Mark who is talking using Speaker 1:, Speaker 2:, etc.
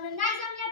Speaker 1: नाही जमल्या